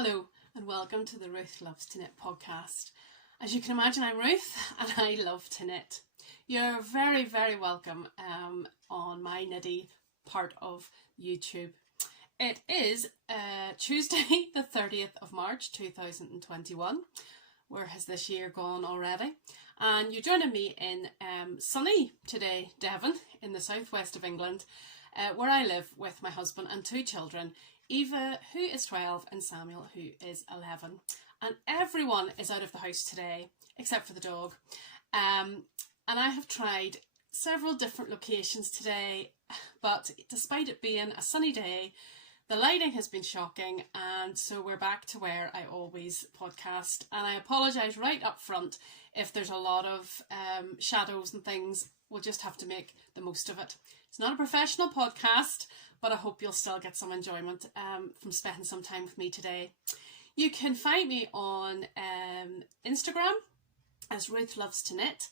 Hello and welcome to the Ruth Loves to Knit podcast. As you can imagine, I'm Ruth and I love to knit. You're very, very welcome on my knitty part of YouTube. It is Tuesday the 30th of March 2021. Where has this year gone already? And you're joining me in sunny today, Devon, in the southwest of England, where I live with my husband and two children, Eva, who is 12, and Samuel, who is 11. And everyone is out of the house today, except for the dog. And I have tried several different locations today, but despite it being a sunny day, the lighting has been shocking, and so we're back to where I always podcast. And I apologise right up front if there's a lot of shadows and things. We'll just have to make the most of it. It's not a professional podcast, but I hope you'll still get some enjoyment from spending some time with me today. You can find me on Instagram as Ruth Loves to Knit,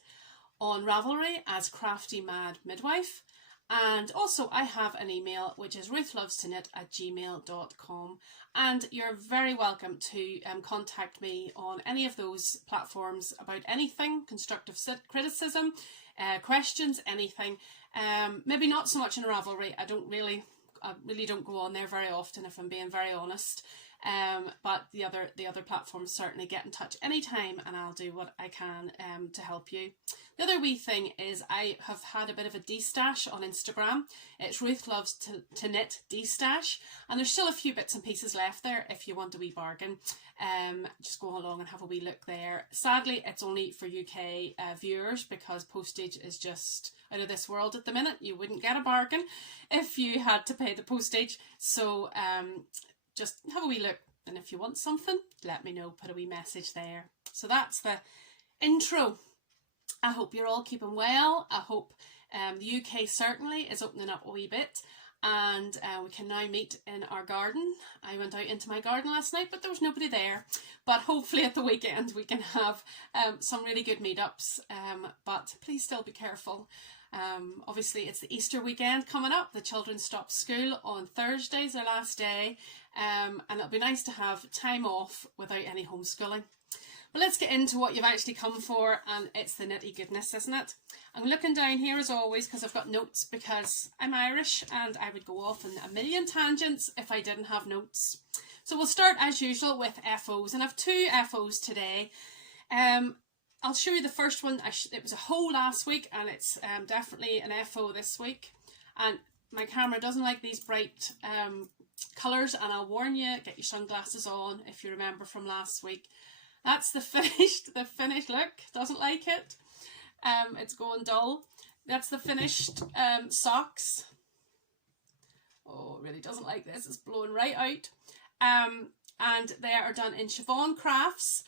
on Ravelry as Craftymadmidwife, and also I have an email which is ruthlovestoknit@gmail.com, and you're very welcome to contact me on any of those platforms about anything, constructive criticism, questions, anything. Maybe not so much in Ravelry. I really don't go on there very often, if I'm being very honest. But the other platforms certainly get in touch anytime, and I'll do what I can to help you. The other wee thing is I have had a bit of a de-stash on Instagram. It's Ruth Loves to Knit de-stash, and there's still a few bits and pieces left there if you want a wee bargain. Just go along and have a wee look there. Sadly, it's only for UK viewers because postage is just out of this world at the minute. You wouldn't get a bargain if you had to pay the postage. So just have a wee look, and if you want something, let me know, put a wee message there. So that's the intro. I hope you're all keeping well. I hope the UK certainly is opening up a wee bit, and we can now meet in our garden. I went out into my garden last night, but there was nobody there. But hopefully at the weekend we can have some really good meetups, but please still be careful. Obviously it's the Easter weekend coming up. The children stop school on Thursday's their last day, and it'll be nice to have time off without any homeschooling. But let's get into what you've actually come for, and it's the knitty goodness, isn't it? I'm looking down here as always because I've got notes, because I'm Irish and I would go off on a million tangents if I didn't have notes. So we'll start as usual with FOs, and I have two FOs today. I'll show you the first one. It was a haul last week, and it's definitely an FO this week. And my camera doesn't like these bright colours, and I'll warn you, get your sunglasses on if you remember from last week. That's the finished look. Doesn't like it. It's going dull. That's the finished socks. Oh, it really doesn't like this. It's blowing right out. And they are done in Siobhan Crafts,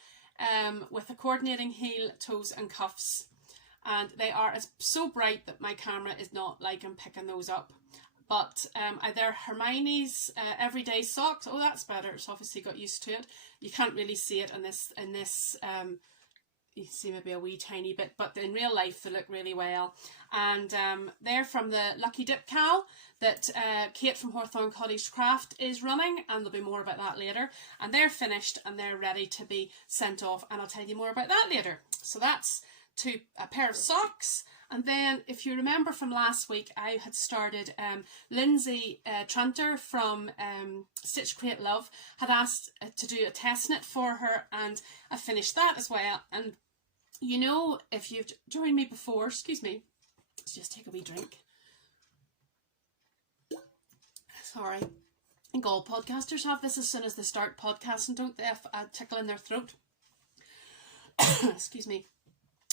with a coordinating heel, toes and cuffs, and they are so bright that my camera is not liking picking those up. But they're Hermione's everyday socks. Oh, that's better. It's obviously got used to it. You can't really see it in this. You see maybe a wee tiny bit, but in real life they look really well. And they're from the Lucky Dip Cal that Kate from Hawthorne Cottage Craft is running, and there'll be more about that later. And they're finished and they're ready to be sent off, and I'll tell you more about that later. So that's a pair of socks. And then if you remember from last week, I had started, Lindsay Tranter from Stitch Create Love had asked to do a test knit for her, and I finished that as well. And you know, if you've joined me before, excuse me, let's just take a wee drink. Sorry. I think all podcasters have this as soon as they start podcasting, don't they? A tickle in their throat. Excuse me.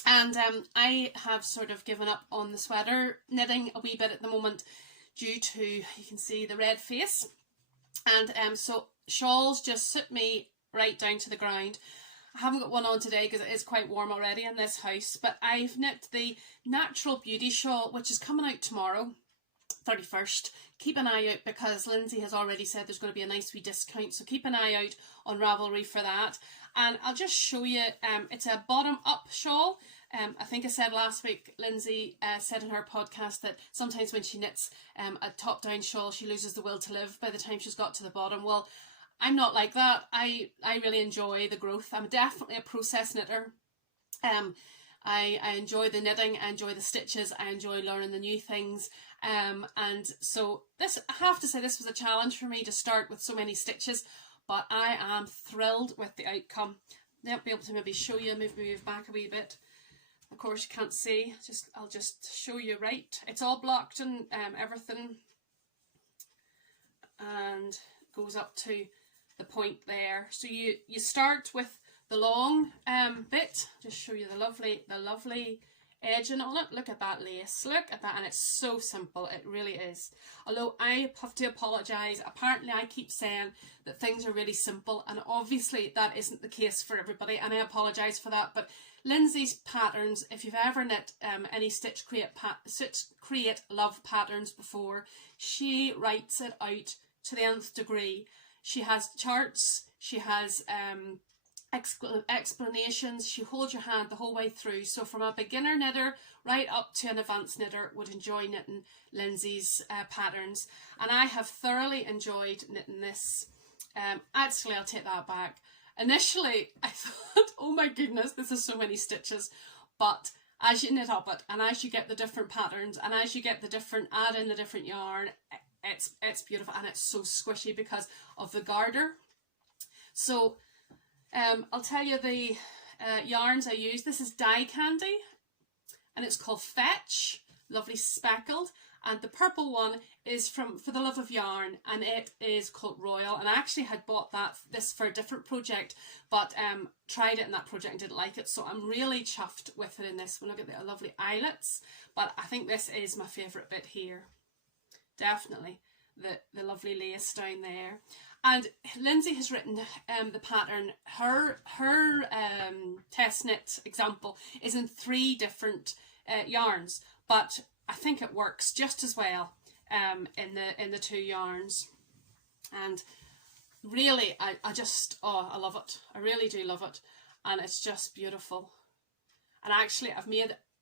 And I have sort of given up on the sweater knitting a wee bit at the moment due to, you can see the red face. And so shawls just suit me right down to the ground. I haven't got one on today because it is quite warm already in this house, but I've knit the Natural Beauty shawl, which is coming out tomorrow, 31st. Keep an eye out because Lindsay has already said there's going to be a nice wee discount, so keep an eye out on Ravelry for that. And I'll just show you, it's a bottom up shawl. I think I said last week, Lindsay said in her podcast that sometimes when she knits a top down shawl, she loses the will to live by the time she's got to the bottom. Well, I'm not like that. I really enjoy the growth. I'm definitely a process knitter. I enjoy the knitting, I enjoy the stitches, I enjoy learning the new things. And so this, I have to say, this was a challenge for me to start with so many stitches, but I am thrilled with the outcome. I'll be able to maybe show you, move back a wee bit. Of course you can't see, I'll just show you right. It's all blocked and everything, and goes up to the point there. So you start with the long bit. Just show you the lovely edging on it. Look at that lace, look at that, and it's so simple, it really is. Although I have to apologise, apparently I keep saying that things are really simple, and obviously that isn't the case for everybody, and I apologise for that. But Lindsay's patterns, if you've ever knit any Stitch Create Love patterns before, she writes it out to the nth degree. She has charts, she has explanations, she holds your hand the whole way through. So from a beginner knitter right up to an advanced knitter would enjoy knitting Lindsay's patterns, and I have thoroughly enjoyed knitting this. Actually, I'll take that back. Initially I thought, oh my goodness, this is so many stitches, but as you knit up it, and as you get the different patterns, and as you get the different, add in the different yarn, it's beautiful, and it's so squishy because of the garter. So I'll tell you the yarns I use. This is Dye Candy, and it's called Fetch, lovely speckled, and the purple one is from For the Love of Yarn, and it is called Royal. And I actually had bought this for a different project, but tried it in that project and didn't like it, so I'm really chuffed with it in this one. Look at the lovely eyelets, but I think this is my favourite bit here. Definitely the lovely lace down there. And Lindsay has written the pattern. Her test knit example is in 3 different yarns, but I think it works just as well in the 2 yarns. And really, I love it. I really do love it, and it's just beautiful. And actually,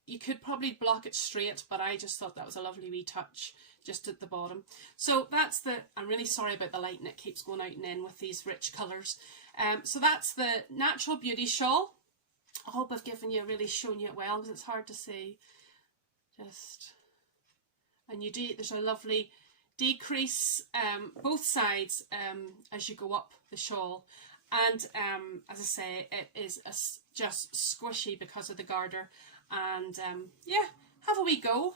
you could probably block it straight, but I just thought that was a lovely wee touch just at the bottom. So that's I'm really sorry about the lighting, it keeps going out and in with these rich colours. So that's the Natural Beauty shawl. I hope I've really shown you it well, because it's hard to see. And there's a lovely decrease both sides as you go up the shawl. And as I say, it is just squishy because of the garter. And yeah, have a wee go.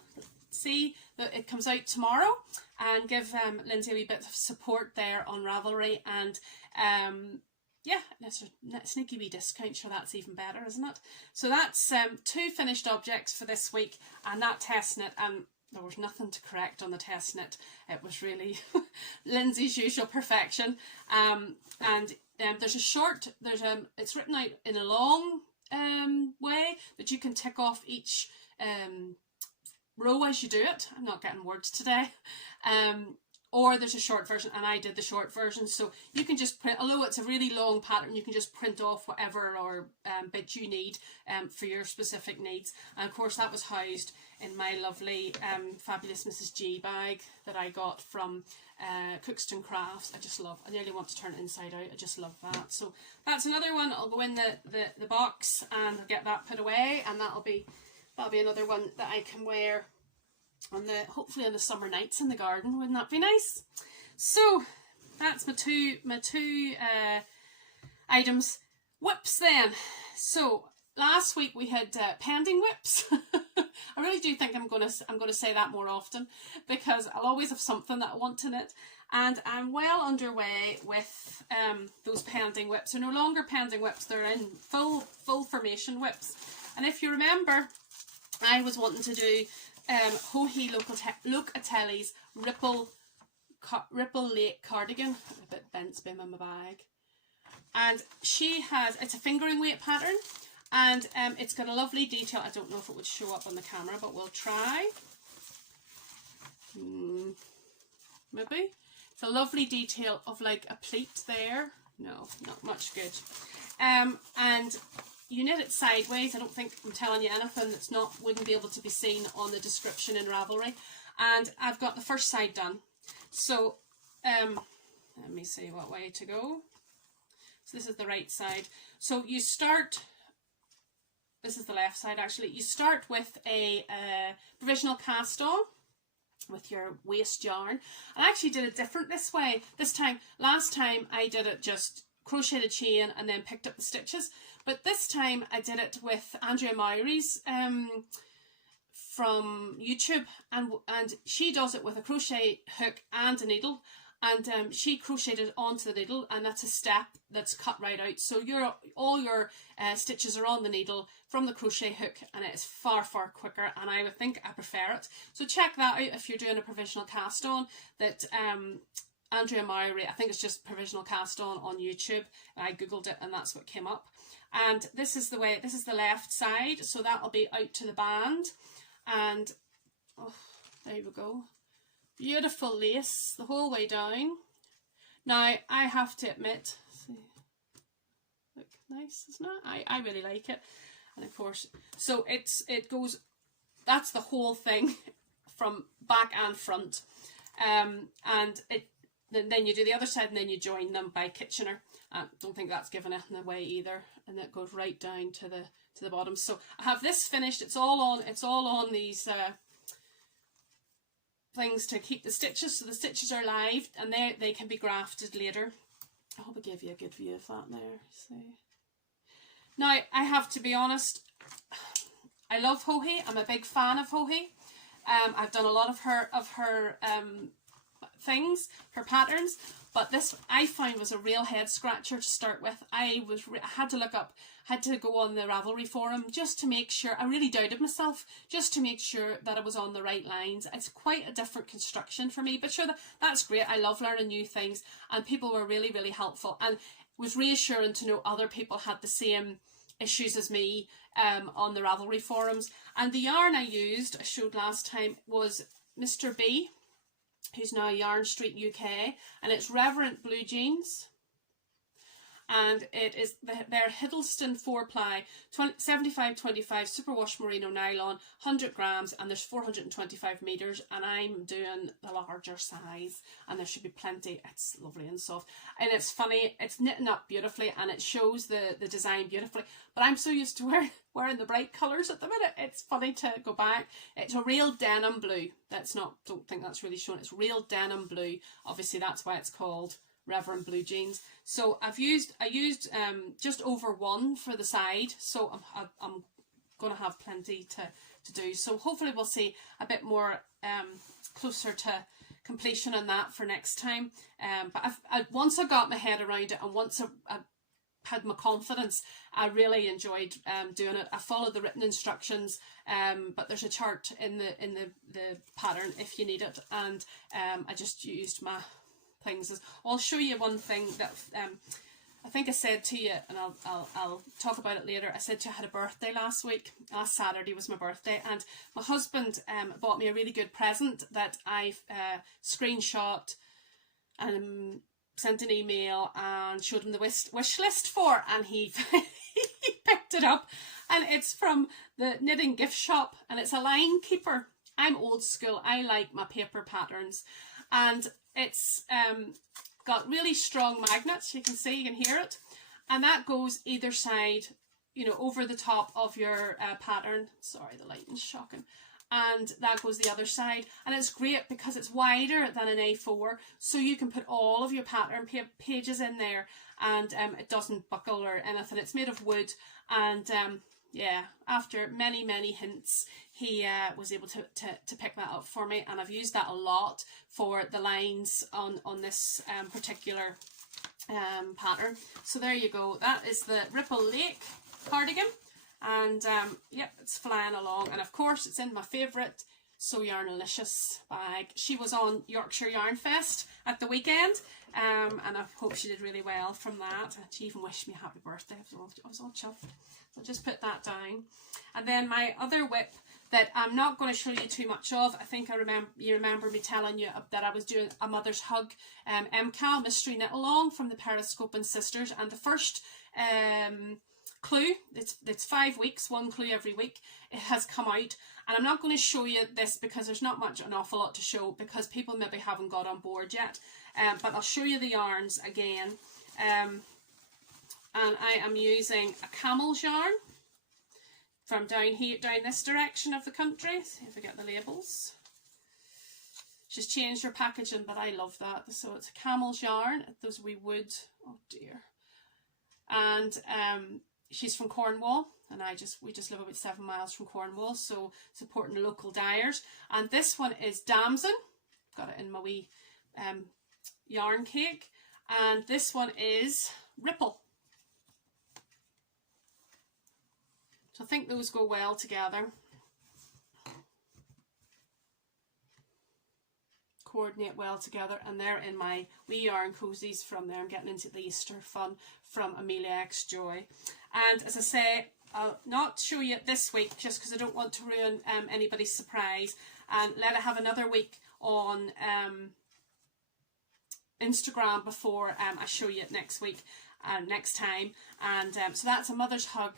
See that it comes out tomorrow, and give Lindsay a wee bit of support there on Ravelry. And yeah, that's a sneaky wee discount, sure, that's even better, isn't it? So that's 2 finished objects for this week, and that test knit, and there was nothing to correct on the test knit. It was really Lindsay's usual perfection. And there's it's written out in a long way that you can tick off each row as you do it. I'm not getting words today. Or there's a short version, and I did the short version, so you can just print, although it's a really long pattern, you can just print off whatever or bit you need for your specific needs. And of course that was housed in my lovely fabulous Mrs. G bag that I got from Cookstone Crafts. I nearly want to turn it inside out, I just love that. So that's another one. I'll go in the box and get that put away, and that'll be another one that I can wear hopefully on the summer nights in the garden. Wouldn't that be nice? So that's my two items. Whips then. So last week we had pending whips. I really do think I'm gonna say that more often, because I'll always have something that I want to knit, and I'm well underway with those pending whips. They're no longer pending whips, they're in full formation whips. And if you remember, I was wanting to do Joji Locatelli's Ripple Lake Cardigan. A bit bent bim in my bag. And it's a fingering weight pattern, and it's got a lovely detail. I don't know if it would show up on the camera, but we'll try. Maybe. It's a lovely detail of like a pleat there. No, not much good. And you knit it sideways. I don't think I'm telling you anything that's wouldn't be able to be seen on the description in Ravelry. And I've got the first side done. So let me see what way to go. So this is the right side. So you start, this is the left side actually, you start with a provisional cast on with your waste yarn. I actually did it different this way this time. Last time I did it just crocheted chain and then picked up the stitches, but this time I did it with Andrea Mowry's from YouTube, and she does it with a crochet hook and a needle, and she crocheted onto the needle, and that's a step that's cut right out, so all your stitches are on the needle from the crochet hook, and it is far quicker, and I would think I prefer it. So check that out if you're doing a provisional cast on. That Andrea Mowry, I think it's just provisional cast on YouTube. I googled it and that's what came up. And this is the way, this is the left side, so that'll be out to the band. And oh, there we go, beautiful lace the whole way down. Now I have to admit, see, look nice, isn't it? I really like it. And of course, so it goes, that's the whole thing from back and front, and then you do the other side and then you join them by Kitchener. I don't think that's given it in the way either, and it goes right down to the bottom. So I have this finished. It's all on these things to keep the stitches, so the stitches are live and they can be grafted later. I hope I gave you a good view of that there. See. Now I have to be honest, I love Joji. I'm a big fan of Joji. I've done a lot of her things, her patterns, but this I find was a real head scratcher to start with. I had to look up, had to go on the Ravelry forum just to make sure. I really doubted myself just to make sure that I was on the right lines. It's quite a different construction for me, but sure, that's great. I love learning new things, and people were really helpful, and it was reassuring to know other people had the same issues as me on the Ravelry forums. And the yarn I used, I showed last time, was Mr. B, who's now Yarn Street UK, and it's Reverand blue jeans, and it is their Hiddleston 4-ply 75-25 superwash merino nylon, 100 grams, and there's 425 meters, and I'm doing the larger size, and there should be plenty. It's lovely and soft, and it's funny, it's knitting up beautifully, and it shows the design beautifully, but I'm so used to wearing the bright colours at the minute. It's funny to go back. It's a real denim blue. Don't think that's really shown. It's real denim blue. Obviously that's why it's called Reverend blue jeans. So I used just over 1 for the side, so I'm going to have plenty to do. So hopefully we'll see a bit more closer to completion on that for next time. But once I got my head around it, and once I had my confidence, I really enjoyed doing it. I followed the written instructions, but there's a chart in the pattern if you need it, and I just used my things. I'll show you one thing that I think I said to you, and I'll talk about it later. I said to you I had a birthday last week. Last Saturday was my birthday, and my husband bought me a really good present that I screenshot and sent an email and showed him the wish list for, and he he picked it up, and it's from the Knitting Gift Shop, and it's a line keeper. I'm old school. I like my paper patterns, and it's got really strong magnets. You can see, you can hear it, and that goes either side, you know, over the top of your pattern. Sorry, the lighting's shocking. And that goes the other side, and it's great because it's wider than an A4, so you can put all of your pattern pages in there, and it doesn't buckle or anything. It's made of wood, and yeah, after many hints, he was able to pick that up for me, and I've used that a lot for the lines on this particular pattern. So there you go. That is the Ripple Lake cardigan. And yep, it's flying along, and of course it's in my favourite So Yarnalicious bag. She was on Yorkshire Yarn Fest at the weekend, and I hope she did really well from that. She even wished me a happy birthday. I was all chuffed. So I'll just put that down. And then my other whip that I'm not going to show you too much of. I think you remember me telling you that I was doing a Mother's Hug MKAL Mystery Knit Along from the Periscoping Sisters, and the first clue, it's 5 weeks, 1 clue every week, it has come out, and I'm not going to show you this because there's not an awful lot to show, because people maybe haven't got on board yet, but I'll show you the yarns again. And I am using a Camel's yarn from down here, down this direction of the country. See if I get the labels. She's changed her packaging, but I love that. So it's a Camel's yarn, those wee wood, oh dear. And she's from Cornwall, and we just live about 7 miles from Cornwall, so supporting local dyers. And this one is Damson. Got it in my wee yarn cake. And this one is Ripple. So I think those go well together. Coordinate well together, and they're in my wee yarn cozies from there. I'm getting into the Easter fun from Amelia X Joy. And as I say, I'll not show you it this week just because I don't want to ruin anybody's surprise, and let it have another week on Instagram before I show you it next week, next time. And so that's a Mother's Hug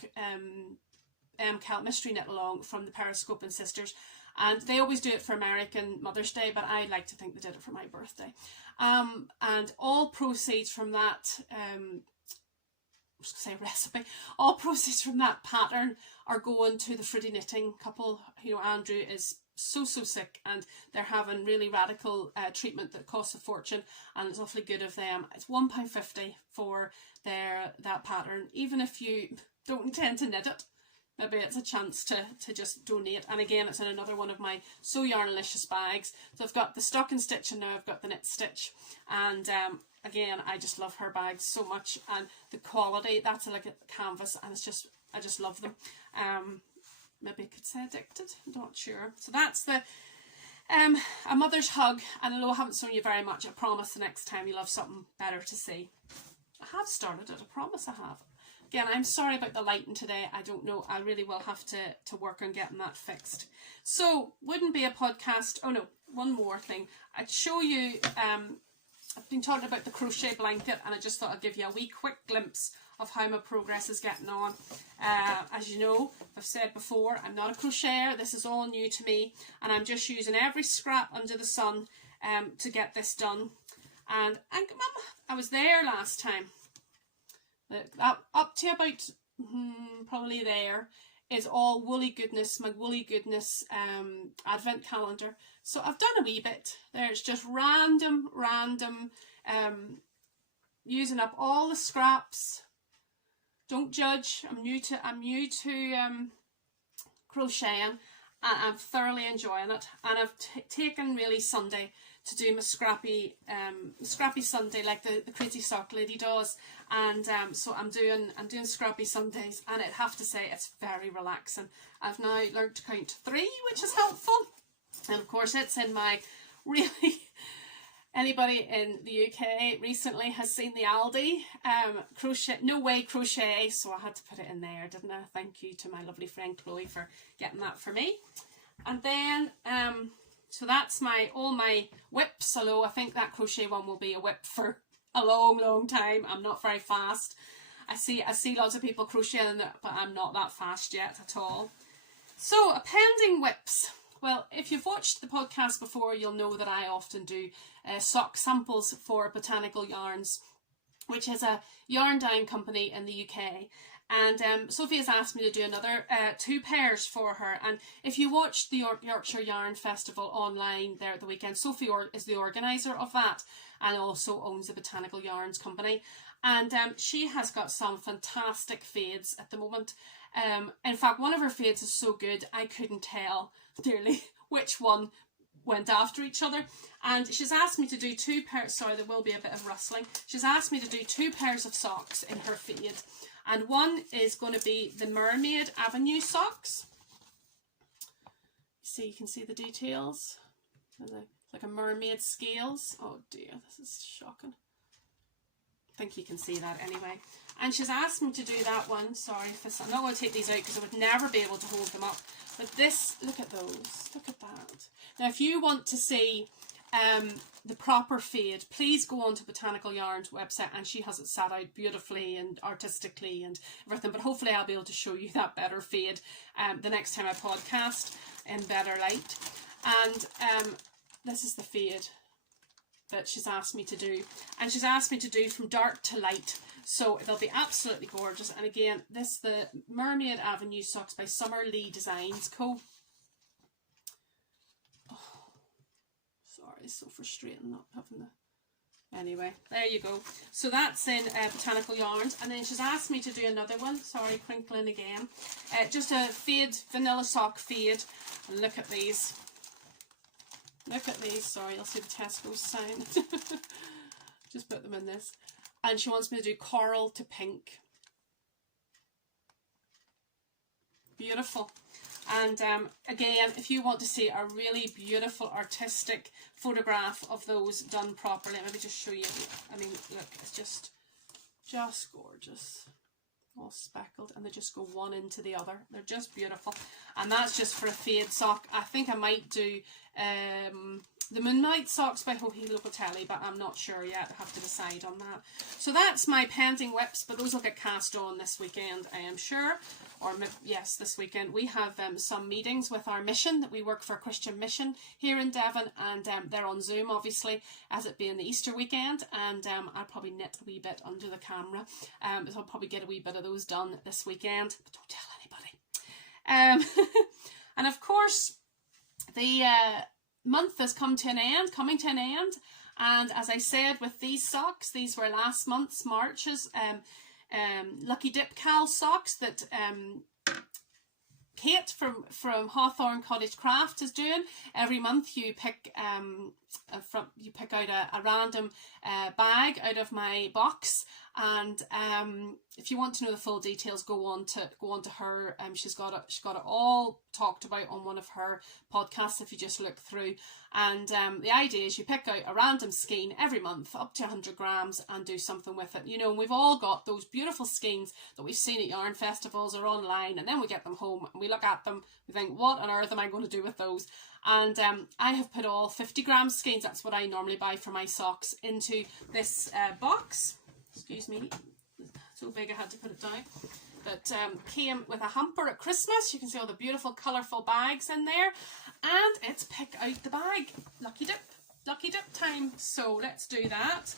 MKAL Mystery Knit Along from the Periscoping Sisters. And they always do it for American Mother's Day, but I like to think they did it for my birthday. And all proceeds from that, recipe, all proceeds from that pattern are going to the Fruity Knitting couple. You know, Andrew is so sick, and they're having really radical treatment that costs a fortune, and it's awfully good of them. It's £1.50 for that pattern, even if you don't intend to knit it. Maybe it's a chance to just donate. And again, it's in another one of my So Yarnalicious bags. So I've got the stocking stitch, and now I've got the knit stitch. And again, I just love her bags so much, and the quality, that's like a canvas, and it's just, I just love them. Maybe I could say addicted, I'm not sure. So that's the A Mother's Hug. And although I haven't shown you very much, I promise the next time you'll have something better to see. I have started it, I promise I have. Again, I'm sorry about the lighting today. I don't know. I really will have to work on getting that fixed. So, wouldn't be a podcast. Oh no, one more thing. I'd show you, I've been talking about the crochet blanket, and I just thought I'd give you a wee quick glimpse of how my progress is getting on. As you know, I've said before, I'm not a crocheter. This is all new to me, and I'm just using every scrap under the sun to get this done. And I was there last time. Up to about probably there is all woolly goodness, my woolly goodness advent calendar. So I've done a wee bit. There's just random using up all the scraps. Don't judge. I'm new to crocheting, and I'm thoroughly enjoying it. And I've taken really Sunday to do my scrappy Sunday, like the Crazy Sock Lady does. And so I'm doing scrappy Sundays, and I'd have to say it's very relaxing. I've now learned to count to 3, which is helpful. And of course, it's in my really. Anybody in the UK recently has seen the Aldi crochet, No Way Crochet, so I had to put it in there, didn't I? Thank you to my lovely friend Chloe for getting that for me. And then so that's all my whips, although I think that crochet one will be a whip for a long time. I'm not very fast. I see lots of people crocheting, but I'm not that fast yet at all. So appending whips. Well, if you've watched the podcast before, you'll know that I often do sock samples for Botanical Yarns, which is a yarn dyeing company in the UK. And Sophie has asked me to do another 2 pairs for her. And if you watched the Yorkshire Yarn Festival online there at the weekend, Sophie is the organiser of that, and also owns the Botanical Yarns company. And she has got some fantastic fades at the moment. In fact, one of her fades is so good, I couldn't tell clearly which one went after each other. And she's asked me to do 2 pairs, sorry, there will be a bit of rustling. She's asked me to do 2 pairs of socks in her fade. And one is going to be the Mermaid Avenue socks. See, you can see the details. Like a mermaid scales. Oh dear, this is shocking. I think you can see that anyway. And she's asked me to do that one. Sorry, I'm not going to take these out because I would never be able to hold them up. But this, look at those. Look at that. Now, if you want to see the proper fade, please go on to Botanical Yarn's website, and she has it set out beautifully and artistically and everything. But hopefully I'll be able to show you that better fade the next time I podcast in better light. And this is the fade. that she's asked me to do, and she's asked me to do from dark to light, so they'll be absolutely gorgeous. And again, the Mermaid Avenue socks by Summer Lee Designs Co. Oh, sorry, it's so frustrating not having the... Anyway, there you go. So that's in Botanical Yarns. And then she's asked me to do another one. Sorry, crinkling again. Just a fade, vanilla sock fade. And look at these. Look at these. Sorry, you'll see the Tesco sign. Just put them in this. And she wants me to do coral to pink. Beautiful. And again, if you want to see a really beautiful artistic photograph of those done properly, let me just show you. I mean, look, it's just gorgeous. All speckled, and they just go one into the other. They're just beautiful. And that's just for a fade sock. I think I might do the Moonlight socks by Locatelli, but I'm not sure yet. I have to decide on that. So that's my pending whips, but those will get cast on this weekend, I am sure. Or yes, this weekend. We have some meetings with our mission, that we work for a Christian mission here in Devon, and they're on Zoom, obviously, as it being the Easter weekend, and I'll probably knit a wee bit under the camera, so I'll probably get a wee bit of those done this weekend, but don't tell anybody. And of course, the month has coming to an end, and as I said, with these socks, these were last month's, March's, Lucky Dip Cal socks that Kate from Hawthorne Cottage Craft is doing. Every month you pick out a random bag out of my box, and if you want to know the full details, go on to her. She's got it all talked about on one of her podcasts if you just look through. And the idea is you pick out a random skein every month, up to 100 grams, and do something with it. You know, and we've all got those beautiful skeins that we've seen at yarn festivals or online, and then we get them home and we look at them, we think, what on earth am I going to do with those? And I have put all 50 gram skeins, that's what I normally buy for my socks, into this box. Excuse me, so big I had to put it down. But came with a hamper at Christmas. You can see all the beautiful colourful bags in there. And it's pick out the bag. Lucky dip time. So let's do that.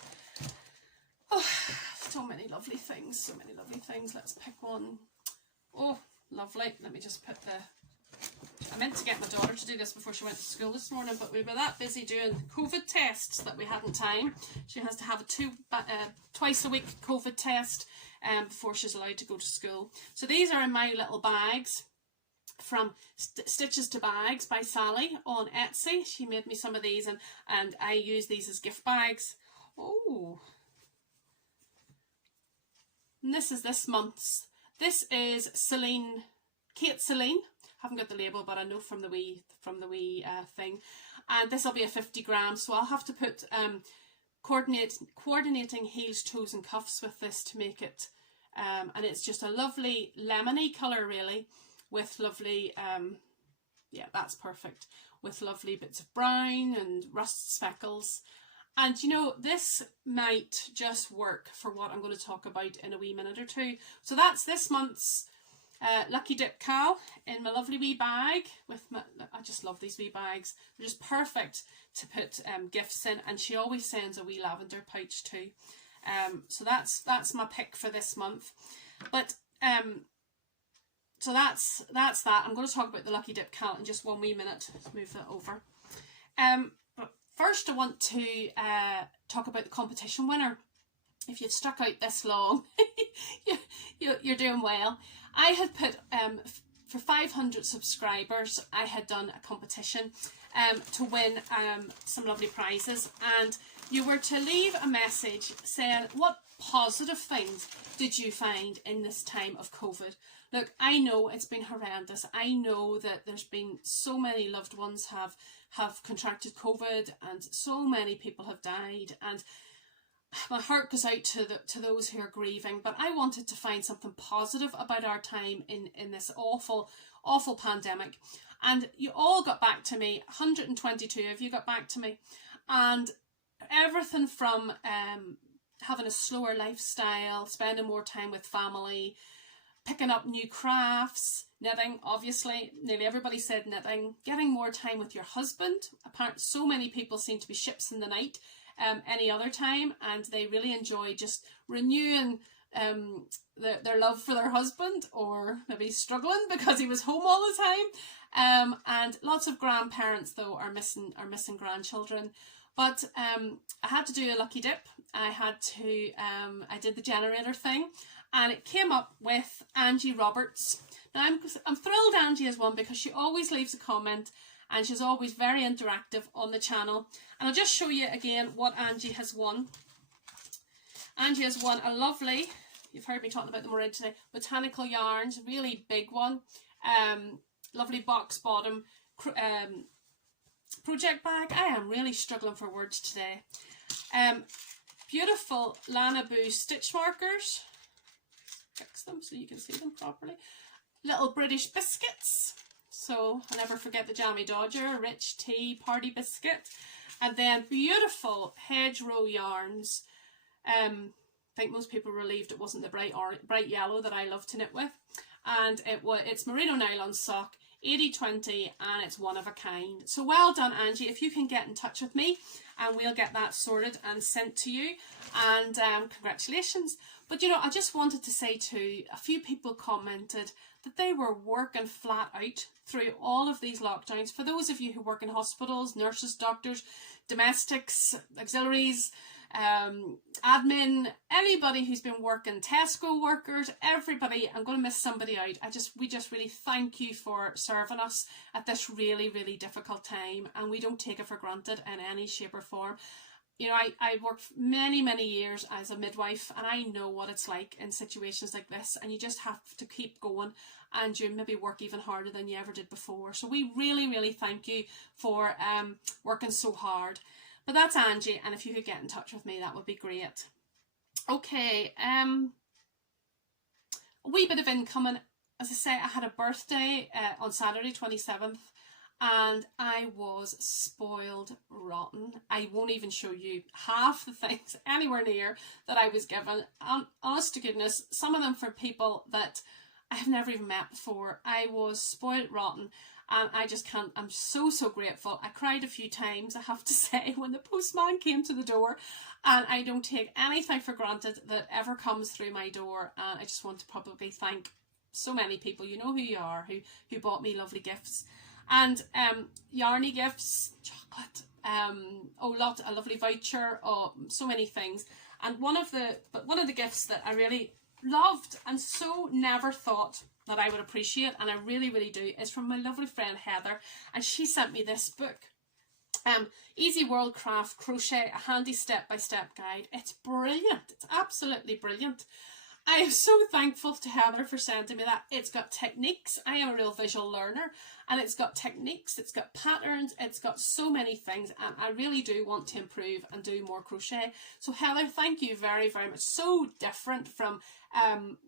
Oh, so many lovely things, Let's pick one. Oh, lovely. Let me just put the... I meant to get my daughter to do this before she went to school this morning, but we were that busy doing COVID tests that we hadn't time. She has to have a twice a week COVID test before she's allowed to go to school. So these are in my little bags from Stitches to Bags by Sally on Etsy. She made me some of these, and I use these as gift bags. Oh, and this is this month's. This is Kate Celine. Haven't got the label, but I know from the wee thing. And this will be a 50 grams, so I'll have to put coordinating heels, toes and cuffs with this to make it, and it's just a lovely lemony colour really, with lovely, yeah, that's perfect, with lovely bits of brown and rust speckles. And you know, this might just work for what I'm going to talk about in a wee minute or two. So that's this month's Lucky Dip Cal in my lovely wee bag. I just love these wee bags. They're just perfect to put gifts in, and she always sends a wee lavender pouch too. So that's my pick for this month. But so that's that. I'm going to talk about the Lucky Dip Cal in just one wee minute. Let's move that over. But first I want to talk about the competition winner. If you've stuck out this long, you're doing well. I had put, for 500 subscribers, I had done a competition to win some lovely prizes, and you were to leave a message saying what positive things did you find in this time of COVID. Look, I know it's been horrendous. I know that there's been so many loved ones have contracted COVID, and so many people have died, and my heart goes out to those who are grieving. But I wanted to find something positive about our time in this awful pandemic, and you all got back to me. 122 of you got back to me, and everything from having a slower lifestyle, spending more time with family, picking up new crafts, knitting, obviously, nearly everybody said knitting, getting more time with your husband. Apparently, so many people seem to be ships in the night, any other time, and they really enjoy just renewing their love for their husband, or maybe struggling because he was home all the time. And lots of grandparents though are missing grandchildren. But I had to do a lucky dip. I did the generator thing, and it came up with Angie Roberts. Now I'm thrilled Angie has won, because she always leaves a comment and she's always very interactive on the channel. And I'll just show you again what Angie has won. Angie has won a lovely, you've heard me talking about them already today, Botanical Yarns, really big one. Lovely box bottom project bag. I am really struggling for words today. Beautiful Lana Boo stitch markers. Fix them so you can see them properly. Little British biscuits. So I'll never forget the Jammy Dodger, Rich Tea, Party Biscuit. And then beautiful hedgerow yarns. I think most people were relieved it wasn't the bright yellow that I love to knit with. And it's merino nylon sock, 80/20, and it's one of a kind. So well done, Angie. If you can get in touch with me, and we'll get that sorted and sent to you. And congratulations. But you know, I just wanted to say too, a few people commented that they were working flat out through all of these lockdowns. For those of you who work in hospitals, nurses, doctors, domestics, auxiliaries, admin, anybody who's been working, Tesco workers, everybody, I'm going to miss somebody out. We just really thank you for serving us at this really, really difficult time, and we don't take it for granted in any shape or form. You know, I worked many, many years as a midwife, and I know what it's like in situations like this, and you just have to keep going, and you maybe work even harder than you ever did before. So we really, really thank you for working so hard. But that's Angie, and if you could get in touch with me, that would be great. Okay, a wee bit of incoming. As I say, I had a birthday on Saturday 27th, and I was spoiled rotten. I won't even show you half the things anywhere near that I was given. Honest to goodness, some of them for people that I have never even met before. I was spoiled rotten. And I just can't, I'm so, so grateful. I cried a few times, I have to say, when the postman came to the door. And I don't take anything for granted that ever comes through my door. And I just want to probably thank so many people, you know who you are, who bought me lovely gifts. And yarny gifts, chocolate, a lovely voucher, so many things. And one of the gifts that I really loved and so never thought that I would appreciate, and I really, really do, is from my lovely friend Heather, and she sent me this book, Easy World Craft Crochet, a handy step-by-step guide. It's brilliant. It's absolutely brilliant. I am so thankful to Heather for sending me that. It's got techniques. I am a real visual learner, and it's got techniques, it's got patterns, it's got so many things, and I really do want to improve and do more crochet. So Heather, thank you very, very much. So different from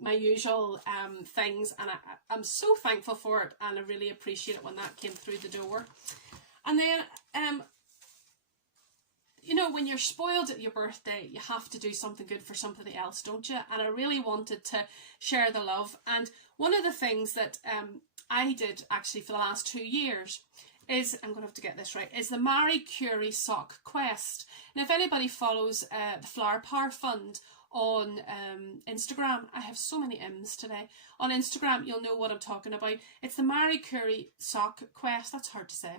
my usual things, and I'm so thankful for it, and I really appreciate it when that came through the door. And then you know, when you're spoiled at your birthday, you have to do something good for somebody else, don't you? And I really wanted to share the love. And one of the things that I did actually for the last 2 years is, I'm going to have to get this right, is the Marie Curie Sock Quest. And if anybody follows the Flower Power Fund on Instagram, I have so many M's today. On Instagram, you'll know what I'm talking about. It's the Marie Curie Sock Quest, that's hard to say.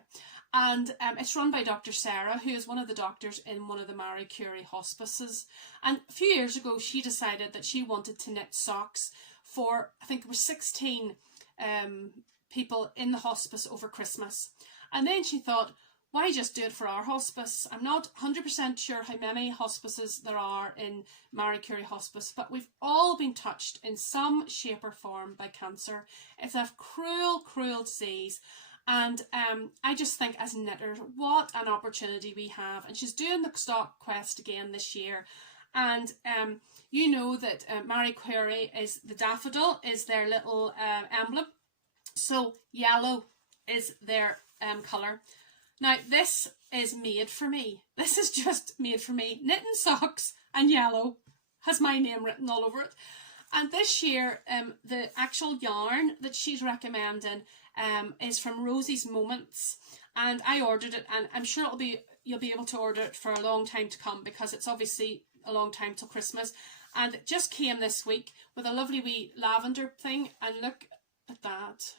And it's run by Dr. Sarah, who is one of the doctors in one of the Marie Curie hospices. And a few years ago, she decided that she wanted to knit socks for, I think it was 16 people in the hospice over Christmas. And then she thought, why just do it for our hospice? I'm not 100% sure how many hospices there are in Marie Curie Hospice, but we've all been touched in some shape or form by cancer. It's a cruel, cruel disease. And I just think as knitters, what an opportunity we have. And she's doing the Sock Quest again this year. And you know that Marie Curie is the daffodil, is their little emblem. So yellow is their colour. Now this is made for me. This is just made for me. Knitting socks and yellow has my name written all over it. And this year, the actual yarn that she's recommending is from Rosie's Moments, and I ordered it, and I'm sure it'll be you'll be able to order it for a long time to come, because it's obviously a long time till Christmas. And it just came this week with a lovely wee lavender thing, and look at that.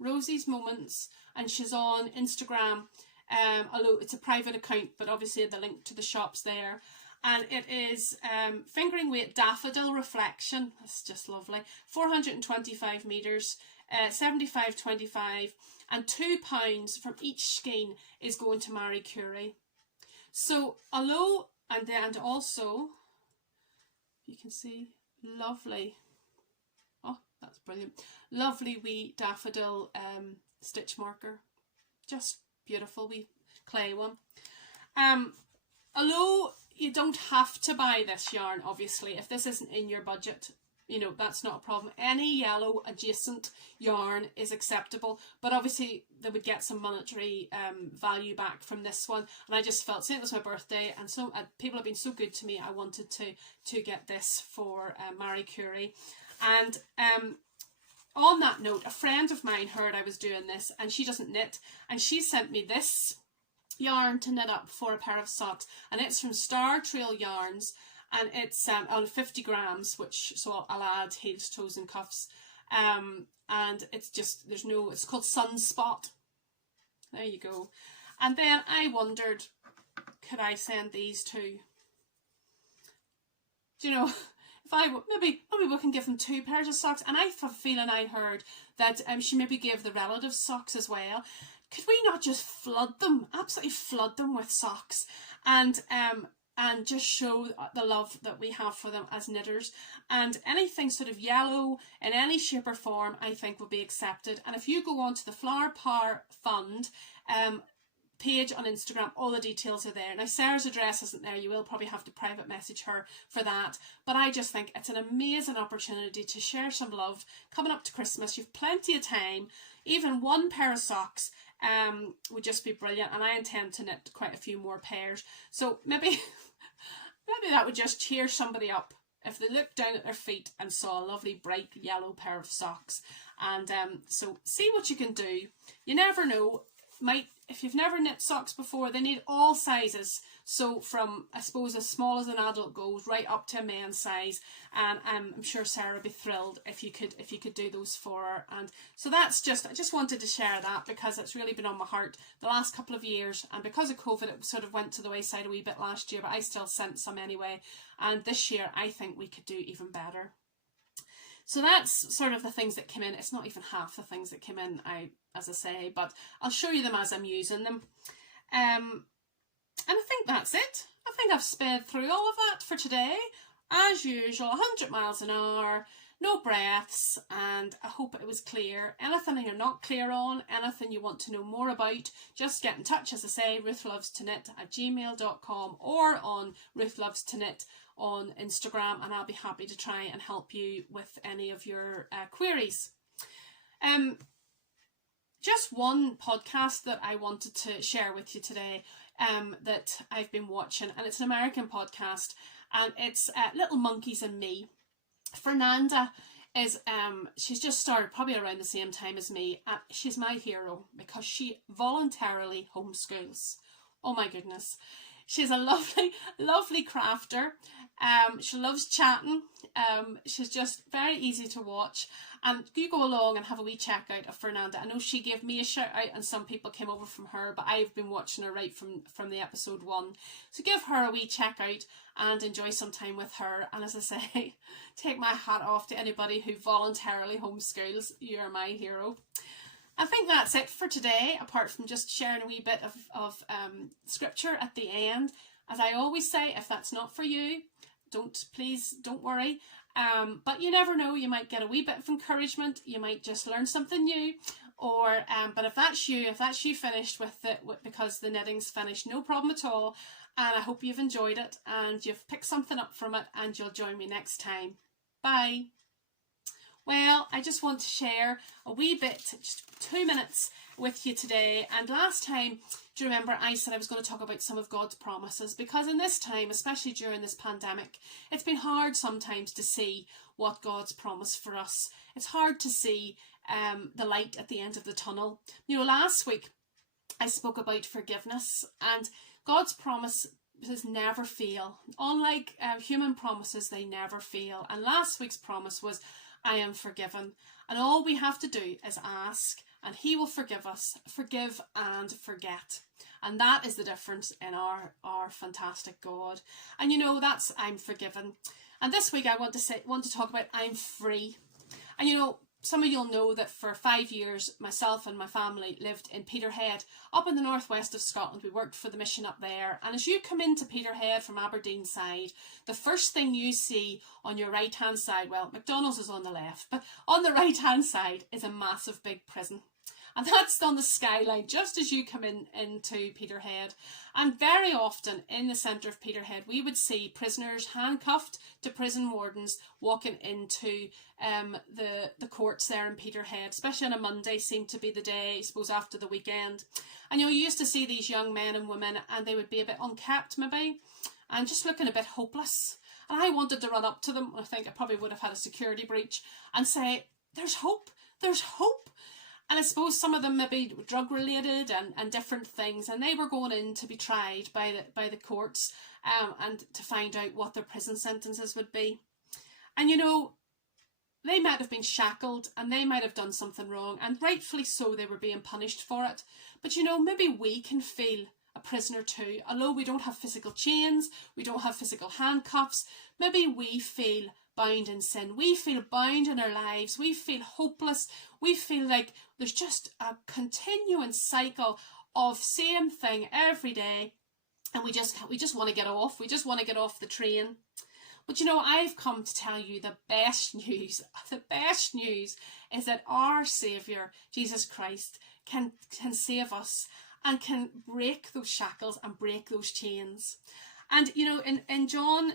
Rosie's Moments, and she's on Instagram, although it's a private account, but obviously the link to the shop's there. And it is fingering weight daffodil reflection. That's just lovely. 425 metres, 75.25, and £2 from each skein is going to Marie Curie. So although, and also you can see, lovely. Oh, that's brilliant. Lovely wee daffodil stitch marker. Just beautiful wee clay one. Although you don't have to buy this yarn, obviously. If this isn't in your budget, you know, that's not a problem. Any yellow adjacent yarn is acceptable, but obviously they would get some monetary value back from this one. And I just felt, since it was my birthday, and so people have been so good to me, I wanted to get this for Marie Curie. And on that note, a friend of mine heard I was doing this, and she doesn't knit, and she sent me this yarn to knit up for a pair of socks, and it's from Star Trail Yarns, and it's 50 grams, which, so I'll add heels, toes and cuffs, and it's just, it's called Sunspot. There you go. And then I wondered, could I send these to, do you know, if maybe we can give them 2 pairs of socks. And I have a feeling I heard that she maybe gave the relatives socks as well. Could we not just flood them, absolutely flood them with socks, and just show the love that we have for them as knitters? And anything sort of yellow in any shape or form, I think, would be accepted. And if you go on to the Flower Power Fund page on Instagram, all the details are there. Now Sarah's address isn't there, you will probably have to private message her for that, but I just think it's an amazing opportunity to share some love coming up to Christmas. You've plenty of time. Even 1 pair of socks would just be brilliant, and I intend to knit quite a few more pairs, so maybe that would just cheer somebody up if they looked down at their feet and saw a lovely bright yellow pair of socks. And so see what you can do. You never know, if you've never knit socks before, they need all sizes, so from, I suppose, as small as an adult goes right up to a men's size. And I'm sure Sarah would be thrilled if you could do those for her. And so that's just, I just wanted to share that because it's really been on my heart the last couple of years, and because of COVID it sort of went to the wayside a wee bit last year, but I still sent some anyway, and this year I think we could do even better. So that's sort of the things that came in. It's not even half the things that came in, as I say, but I'll show you them as I'm using them. And I think that's it. I think I've sped through all of that for today. As usual, 100 miles an hour, no breaths, and I hope it was clear. Anything you're not clear on, anything you want to know more about, just get in touch, as I say, ruthlovestoknit@gmail.com or on ruthlovestoknit on Instagram, and I'll be happy to try and help you with any of your queries. Just one podcast that I wanted to share with you today that I've been watching, and it's an American podcast, and it's Little Monkeys and Me. Fernanda is, she's just started probably around the same time as me, and she's my hero because she voluntarily homeschools. Oh my goodness. She's a lovely, lovely crafter. She loves chatting. She's just very easy to watch. And you go along and have a wee check out of Fernanda. I know she gave me a shout out and some people came over from her, but I've been watching her right from the episode 1. So give her a wee check out and enjoy some time with her. And as I say, take my hat off to anybody who voluntarily homeschools. You're my hero. I think that's it for today, apart from just sharing a wee bit of scripture at the end. As I always say, if that's not for you, please don't worry. But you never know, you might get a wee bit of encouragement, you might just learn something new, or but if that's you finished with it because the knitting's finished, no problem at all. And I hope you've enjoyed it and you've picked something up from it, and you'll join me next time. Bye. Well, I just want to share a wee bit, just 2 minutes with you today. And last time, do you remember I said I was going to talk about some of God's promises? Because in this time, especially during this pandemic, it's been hard sometimes to see what God's promised for us. It's hard to see the light at the end of the tunnel. You know, last week I spoke about forgiveness, and God's promises never fail. Unlike human promises, they never fail. And last week's promise was, I am forgiven. And all we have to do is ask, and he will forgive us. Forgive and forget. And that is the difference in our fantastic God. And you know, that's I'm forgiven. And this week I want to talk about I'm free. And you know, some of you'll know that for 5 years, myself and my family lived in Peterhead, up in the northwest of Scotland. We worked for the mission up there. And as you come into Peterhead from Aberdeen side, the first thing you see on your right-hand side, well, McDonald's is on the left, but on the right-hand side is a massive big prison. And that's on the skyline, just as you come into Peterhead. And very often in the centre of Peterhead, we would see prisoners handcuffed to prison wardens walking into the courts there in Peterhead, especially on a Monday, seemed to be the day, I suppose, after the weekend. And you know, you used to see these young men and women, and they would be a bit unkept maybe, and just looking a bit hopeless. And I wanted to run up to them, I think I probably would have had a security breach, and say, there's hope, there's hope. And I suppose some of them maybe drug related and different things, and they were going in to be tried by the courts and to find out what their prison sentences would be. And you know, they might have been shackled and they might have done something wrong, and rightfully so, they were being punished for it. But you know, maybe we can feel a prisoner too, although we don't have physical chains, we don't have physical handcuffs. Maybe we feel bound in sin. We feel bound in our lives. We feel hopeless. We feel like there's just a continuing cycle of same thing every day, and we just want to get off. We just want to get off the train. But you know, I've come to tell you the best news. The best news is that our Saviour, Jesus Christ, can save us and can break those shackles and break those chains. And you know, in John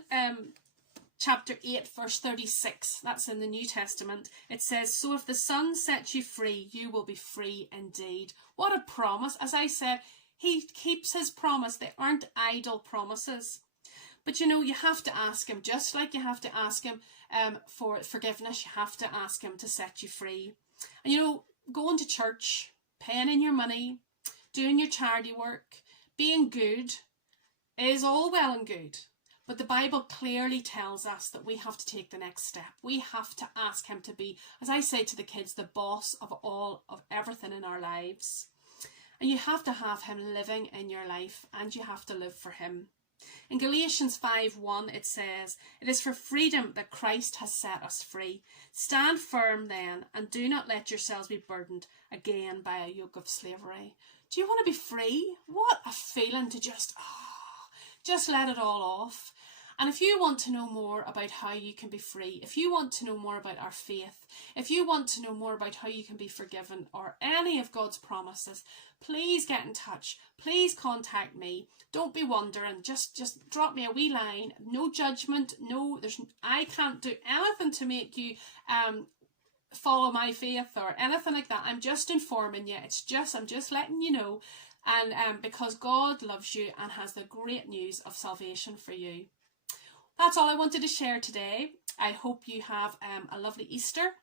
chapter 8 verse 36, that's in the New Testament, it says, so if the Son sets you free, you will be free indeed. What a promise. As I said, he keeps his promise. They aren't idle promises. But you know, you have to ask him, just like you have to ask him for forgiveness, you have to ask him to set you free. And you know, going to church, paying in your money, doing your charity work, being good is all well and good. But the Bible clearly tells us that we have to take the next step. We have to ask him to be, as I say to the kids, the boss of everything in our lives. And you have to have him living in your life, and you have to live for him. In Galatians 5:1 it says, it is for freedom that Christ has set us free. Stand firm then, and do not let yourselves be burdened again by a yoke of slavery. Do you want to be free? What a feeling to just let it all off. And if you want to know more about how you can be free, if you want to know more about our faith, if you want to know more about how you can be forgiven or any of God's promises, please get in touch. Please contact me. Don't be wondering. Just drop me a wee line. No judgment. I can't do anything to make you follow my faith or anything like that. I'm just informing you. I'm just letting you know. And because God loves you and has the great news of salvation for you. That's all I wanted to share today. I hope you have a lovely Easter.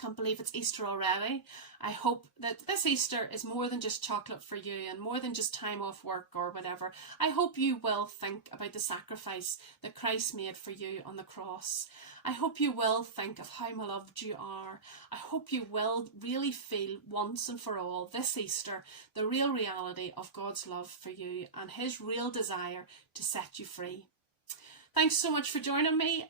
Can't believe it's Easter already. I hope that this Easter is more than just chocolate for you and more than just time off work or whatever. I hope you will think about the sacrifice that Christ made for you on the cross. I hope you will think of how beloved you are. I hope you will really feel once and for all this Easter the real reality of God's love for you and his real desire to set you free. Thanks so much for joining me.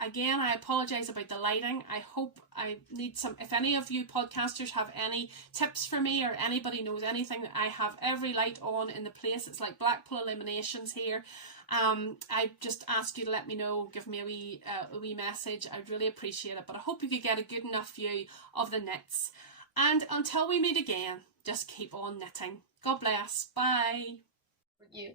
Again, I apologise about the lighting. I hope I need some, if any of you podcasters have any tips for me or anybody knows anything, I have every light on in the place. It's like Blackpool Illuminations here. I just ask you to let me know, give me a wee message. I'd really appreciate it. But I hope you could get a good enough view of the knits. And until we meet again, just keep on knitting. God bless. Bye. For you.